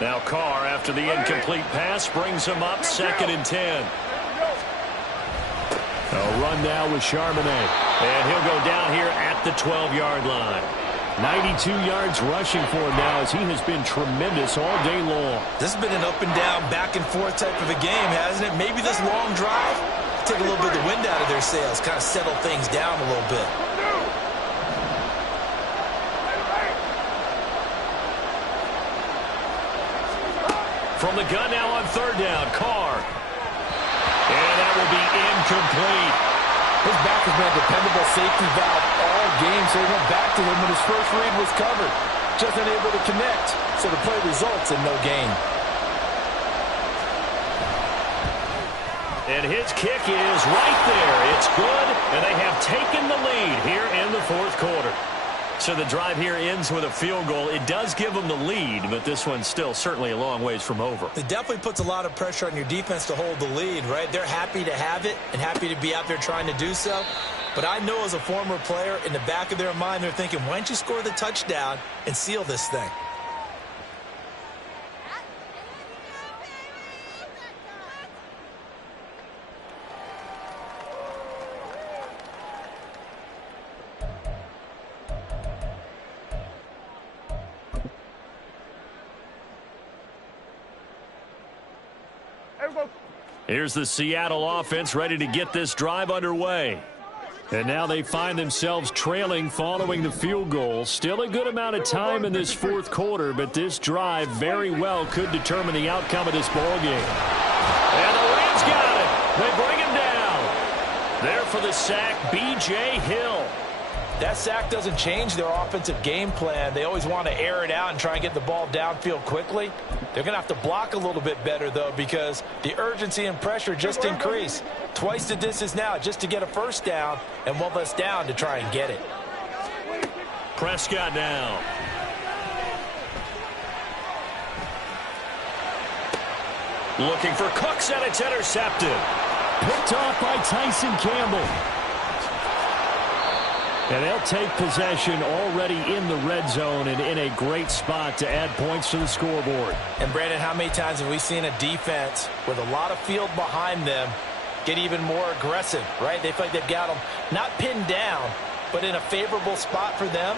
Now Carr, after the incomplete pass, brings him up 2nd and 10. A run now with Charbonnet. And he'll go down here at the 12-yard line. 92 yards rushing for him now as he has been tremendous all day long. This has been an up and down, back and forth type of a game, hasn't it? Maybe this long drive take a little bit of the wind out of their sails, kind of settle things down a little bit. From the gun now on 3rd down, Carr. And that will be incomplete. His back has been a dependable safety valve all game, so he went back to him when his first read was covered. Just unable to connect, so the play results in no gain. And his kick is right there. It's good, and they have taken the lead here in the 4th quarter. So the drive here ends with a field goal. It does give them the lead, but this one's still certainly a long ways from over. It definitely puts a lot of pressure on your defense to hold the lead, right? They're happy to have it and happy to be out there trying to do so. But I know as a former player, in the back of their mind, they're thinking, why don't you score the touchdown and seal this thing? Here's the Seattle offense ready to get this drive underway. And now they find themselves trailing following the field goal. Still a good amount of time in this 4th quarter, but this drive very well could determine the outcome of this ball game. And the Rams got it. They bring him down. There for the sack, B.J. Hill. That sack doesn't change their offensive game plan. They always want to air it out and try and get the ball downfield quickly. They're going to have to block a little bit better, though, because the urgency and pressure just increase. Twice the distance now just to get a first down and one less down to try and get it. Prescott now. Looking for Cooks, and it's intercepted. Picked off by Tyson Campbell. And they'll take possession already in the red zone and in a great spot to add points to the scoreboard. And, Brandon, how many times have we seen a defense with a lot of field behind them get even more aggressive, right? They feel like they've got them not pinned down, but in a favorable spot for them,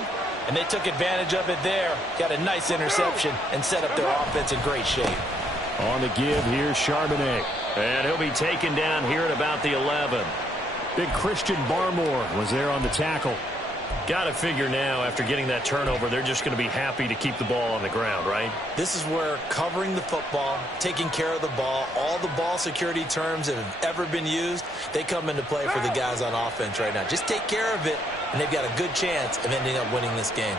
and they took advantage of it there. Got a nice interception and set up their offense in great shape. On the give, here's Charbonnet. And he'll be taken down here at about the 11. Big Christian Barmore was there on the tackle. Got to figure now, after getting that turnover, they're just going to be happy to keep the ball on the ground, right? This is where covering the football, taking care of the ball, all the ball security terms that have ever been used, they come into play for the guys on offense right now. Just take care of it, and they've got a good chance of ending up winning this game.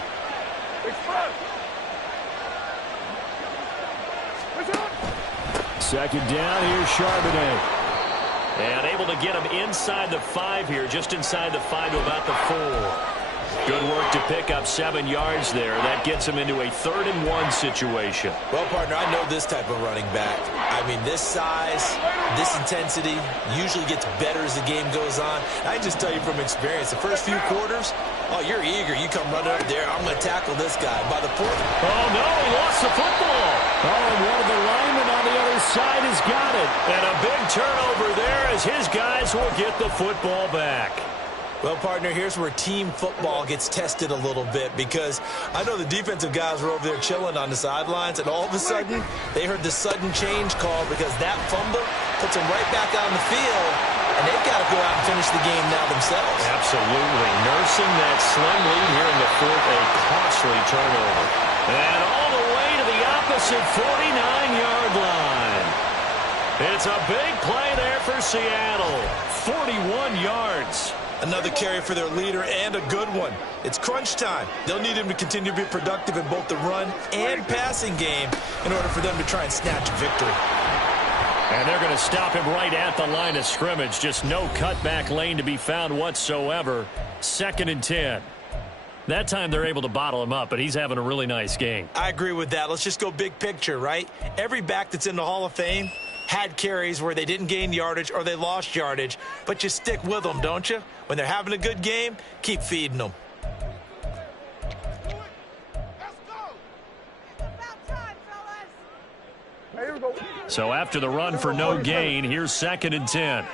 Second down, here's Charbonnet. And able to get him inside the 5 here, just inside the 5 to about the 4. Good work to pick up 7 yards there. That gets him into a 3rd and 1 situation. Well, partner, I know this type of running back. I mean, this size, this intensity usually gets better as the game goes on. I can just tell you from experience, the first few quarters, oh, you're eager. You come running up there. I'm going to tackle this guy. By the 4th. Oh, no, he lost the football. Oh, and one of the linemen on the other side has got it. And a big turnover there as his guys will get the football back. Well, partner, here's where team football gets tested a little bit, because I know the defensive guys were over there chilling on the sidelines, and all of a sudden they heard the sudden change call because that fumble puts them right back on the field, and they've got to go out and finish the game now themselves. Absolutely. Nursing that slim lead here in the 4th, a costly turnover. And all the way to the opposite 49-yard line. It's a big play there for Seattle. 41 yards. Another carry for their leader, and a good one. It's crunch time. They'll need him to continue to be productive in both the run and passing game in order for them to try and snatch a victory. And they're going to stop him right at the line of scrimmage. Just no cutback lane to be found whatsoever. 2nd and 10. That time they're able to bottle him up, but he's having a really nice game. I agree with that. Let's just go big picture, right? Every back that's in the Hall of Fame had carries where they didn't gain yardage or they lost yardage, but you stick with them, don't you? When they're having a good game, keep feeding them. So after the run for no gain, here's 2nd and 10.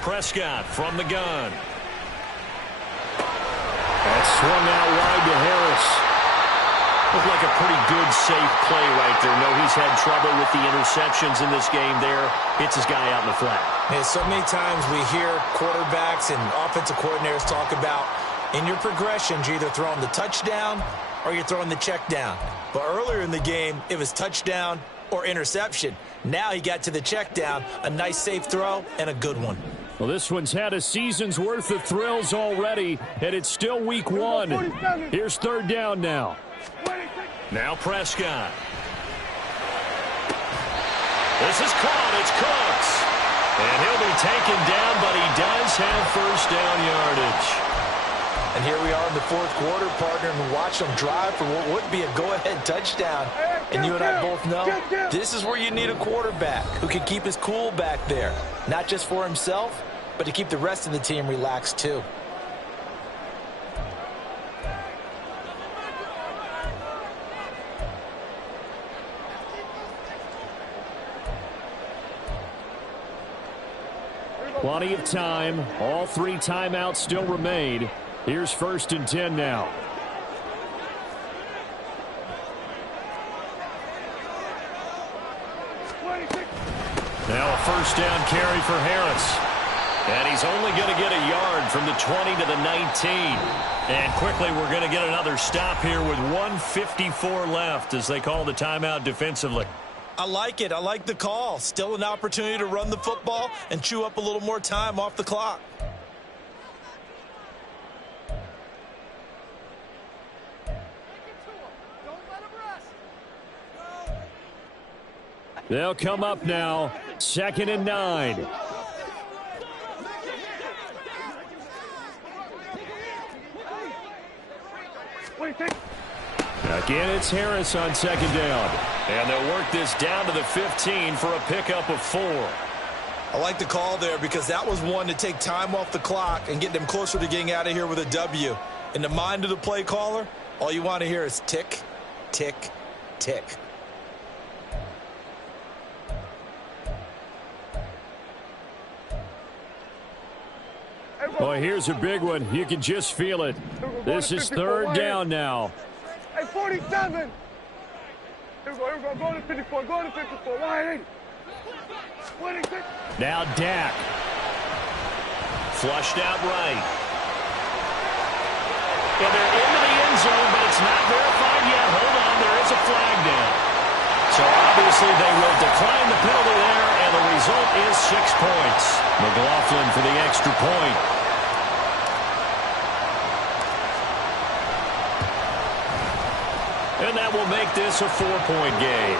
Prescott from the gun. That's swung out wide to Harris. Looked like a pretty good, safe play right there. No, he's had trouble with the interceptions in this game there. Hits his guy out in the flat. Yeah, so many times we hear quarterbacks and offensive coordinators talk about in your progressions, you're either throwing the touchdown or you're throwing the check down. But earlier in the game, it was touchdown or interception. Now he got to the check down, a nice safe throw, and a good one. Well, this one's had a season's worth of thrills already, and it's still week 1. Here's 3rd down now. Now Prescott. This is caught. It's Cooks. And he'll be taken down, but he does have 1st down yardage. And here we are in the 4th quarter, partner, and watch them drive for what would be a go-ahead touchdown. And you and I both know this is where you need a quarterback who can keep his cool back there. Not just for himself, but to keep the rest of the team relaxed too. Plenty of time. All 3 timeouts still remain. Here's 1st and 10 now. Now a 1st down carry for Harris. And he's only going to get a yard from the 20 to the 19. And quickly we're going to get another stop here with 1:54 left as they call the timeout defensively. I like it. I like the call. Still an opportunity to run the football and chew up a little more time off the clock. They'll come up now. 2nd and 9. Again, it's Harris on 2nd down. And they'll work this down to the 15 for a pickup of 4. I like the call there because that was one to take time off the clock and get them closer to getting out of here with a W. In the mind of the play caller, all you want to hear is tick, tick, tick. Boy, here's a big one. You can just feel it. This is 3rd down now. Hey, 47. Here we go. Go to 54. Go to 54. Wide 26. Now Dak. Flushed out right. And they're into the end zone, but it's not verified yet. Hold on, there is a flag down. So obviously they will decline the penalty there, and the result is 6 points. McLaughlin for the extra point. And that will make this a 4-point game.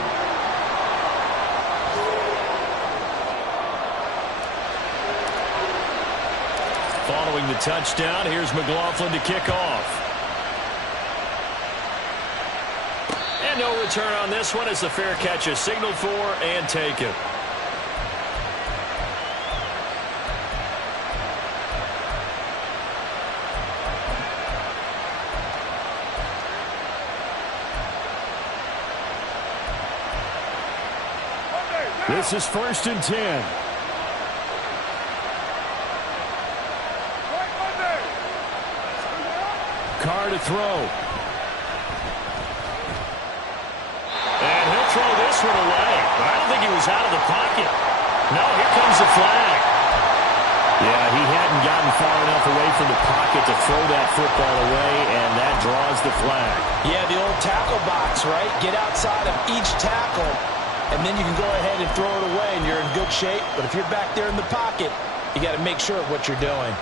Following the touchdown, here's McLaughlin to kick off. And no return on this one as the fair catch is signaled for and taken. This is 1st and 10. Carr to throw. And he'll throw this one away. But I don't think he was out of the pocket. No, here comes the flag. Yeah, he hadn't gotten far enough away from the pocket to throw that football away, and that draws the flag. Yeah, the old tackle box, right? Get outside of each tackle, and then you can go ahead and throw it away, and you're in good shape. But if you're back there in the pocket, you got to make sure of what you're doing.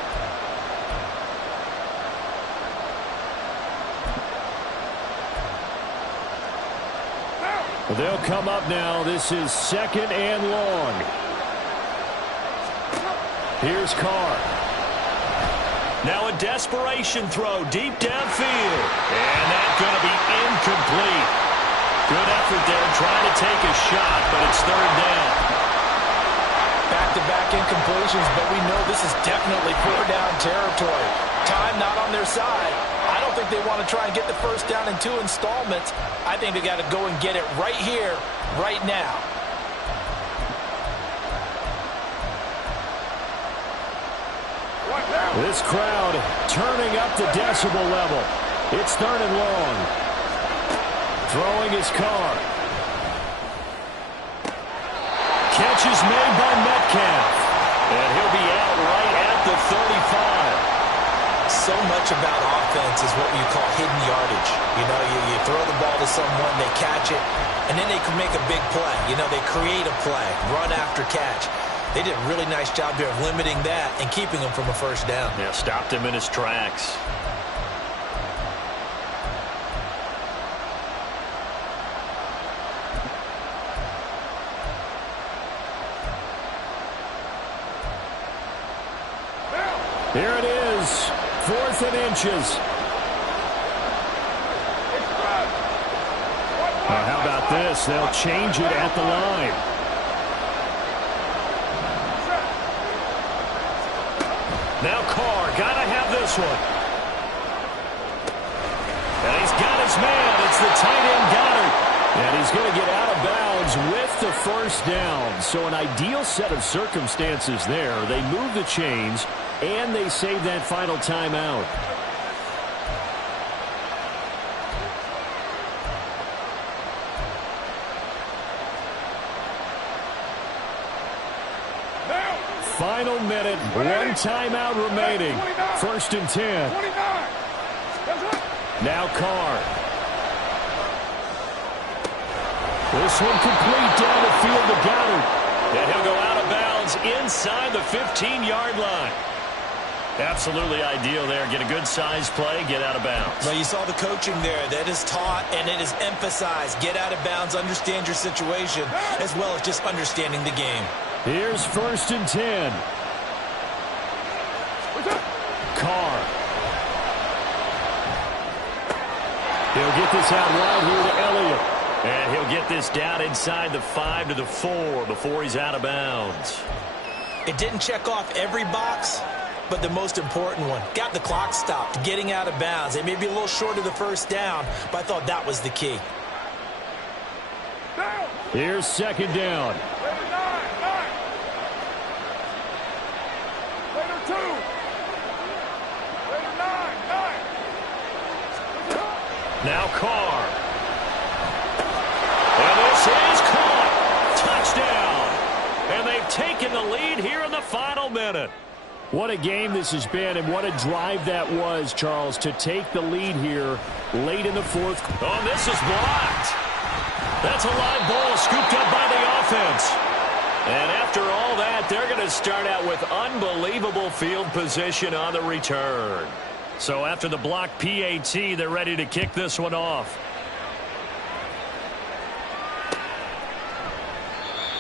They'll come up now. This is 2nd and long. Here's Carr. Now a desperation throw deep downfield. And that's going to be incomplete. Good effort there trying to take a shot, but it's 3rd down. Back-to-back incompletions, but we know this is definitely 4th-down territory. Time not on their side. I don't think they want to try and get the 1st down in 2 installments. I think they got to go and get it right here, right now. This crowd turning up the decibel level. It's 3rd and long. Throwing his Carr. Catch is made by Metcalf. And he'll be out right at the 35. So much about offense is what you call hidden yardage. You know, you throw the ball to someone, they catch it, and then they can make a big play. You know, they create a play, run after catch. They did a really nice job there of limiting that and keeping him from a 1st down. Yeah, stopped him in his tracks. Here it is, 4th and inches. Now, how about this? They'll change it at the line. Now Carr, gotta have this one. And he's got his man. It's the tight end Goddard. And he's going to get out of bounds with the 1st down. So an ideal set of circumstances there. They move the chains, and they save that final timeout. Final minute, 1 timeout remaining. 1st and 10. Now Carr. This one complete down the field to Goddard. And he'll go out of bounds inside the 15-yard line. Absolutely ideal there. Get a good size play, get out of bounds. Well, you saw the coaching there. That is taught and it is emphasized. Get out of bounds, understand your situation, as well as just understanding the game. Here's 1st and 10. Carr. He'll get this out wide here to Elliott. And he'll get this down inside the 5 to the 4 before he's out of bounds. It didn't check off every box, but the most important one. Got the clock stopped, getting out of bounds. They may be a little short of the 1st down, but I thought that was the key. Here's 2nd down. Now Carr. And this is caught. Touchdown. And they've taken the lead here in the final minute. What a game this has been, and what a drive that was, Charles, to take the lead here late in the 4th. Oh, this is blocked. That's a live ball scooped up by the offense. And after all that, they're going to start out with unbelievable field position on the return. So after the blocked PAT, they're ready to kick this one off.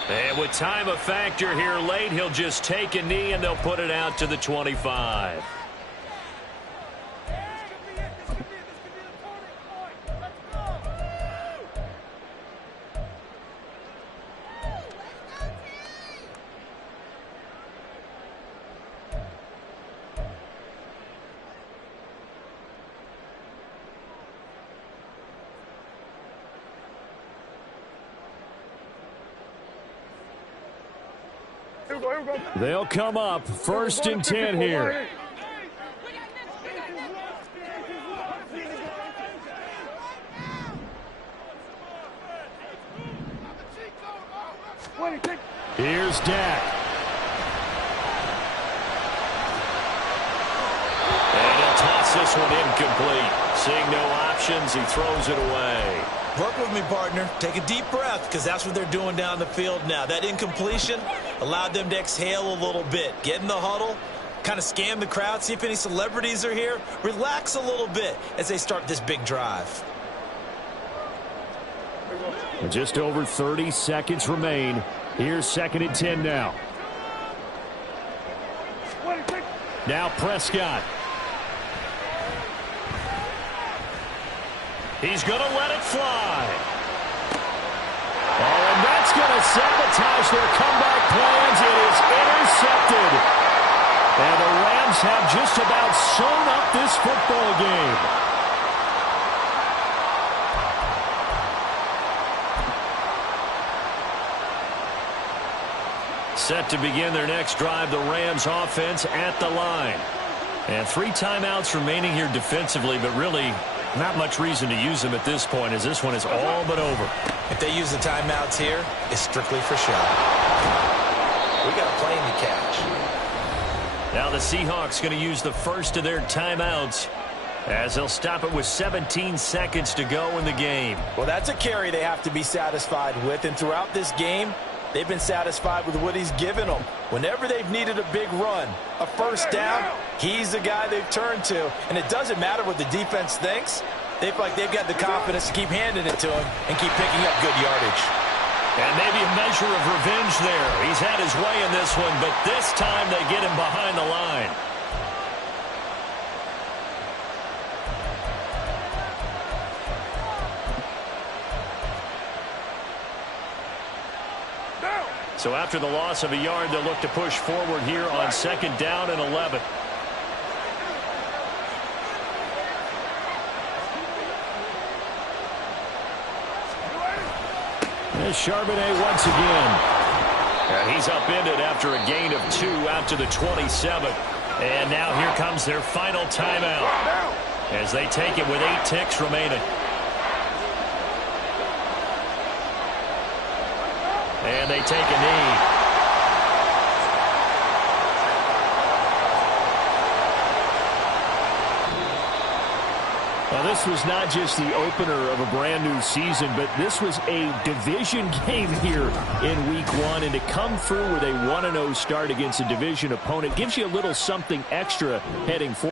And with time a factor here late, he'll just take a knee and they'll put it out to the 25. They'll come up 1st and 10 here. Here's Dak. And he'll toss this one incomplete. Seeing no options, he throws it away. Work with me, partner. Take a deep breath, because that's what they're doing down the field now. That incompletion allowed them to exhale a little bit. Get in the huddle, kind of scan the crowd, see if any celebrities are here. Relax a little bit as they start this big drive. Just over 30 seconds remain. Here's 2nd and 10 now. Now Prescott. He's going to let it fly. Oh, and that's going to sabotage their comeback plans. It is intercepted. And the Rams have just about sewn up this football game. Set to begin their next drive, the Rams offense at the line. And 3 timeouts remaining here defensively, but really not much reason to use them at this point, as this one is all but over. If they use the timeouts here, it's strictly for show. We got a plane to catch. Now the Seahawks going to use the first of their timeouts, as they'll stop it with 17 seconds to go in the game. Well, that's a carry they have to be satisfied with, and throughout this game, they've been satisfied with what he's given them. Whenever they've needed a big run, a first down, he's the guy they've turned to. And it doesn't matter what the defense thinks. They feel like they've got the confidence to keep handing it to him and keep picking up good yardage. And maybe a measure of revenge there. He's had his way in this one, but this time they get him behind the line. So after the loss of a yard, they'll look to push forward here on 2nd down and 11. There's Charbonnet once again. And he's upended after a gain of 2 out to the 27. And now here comes their final timeout as they take it with 8 ticks remaining. And they take a knee. Well, this was not just the opener of a brand new season, but this was a division game here in week 1. And to come through with a 1-0 start against a division opponent gives you a little something extra heading forward.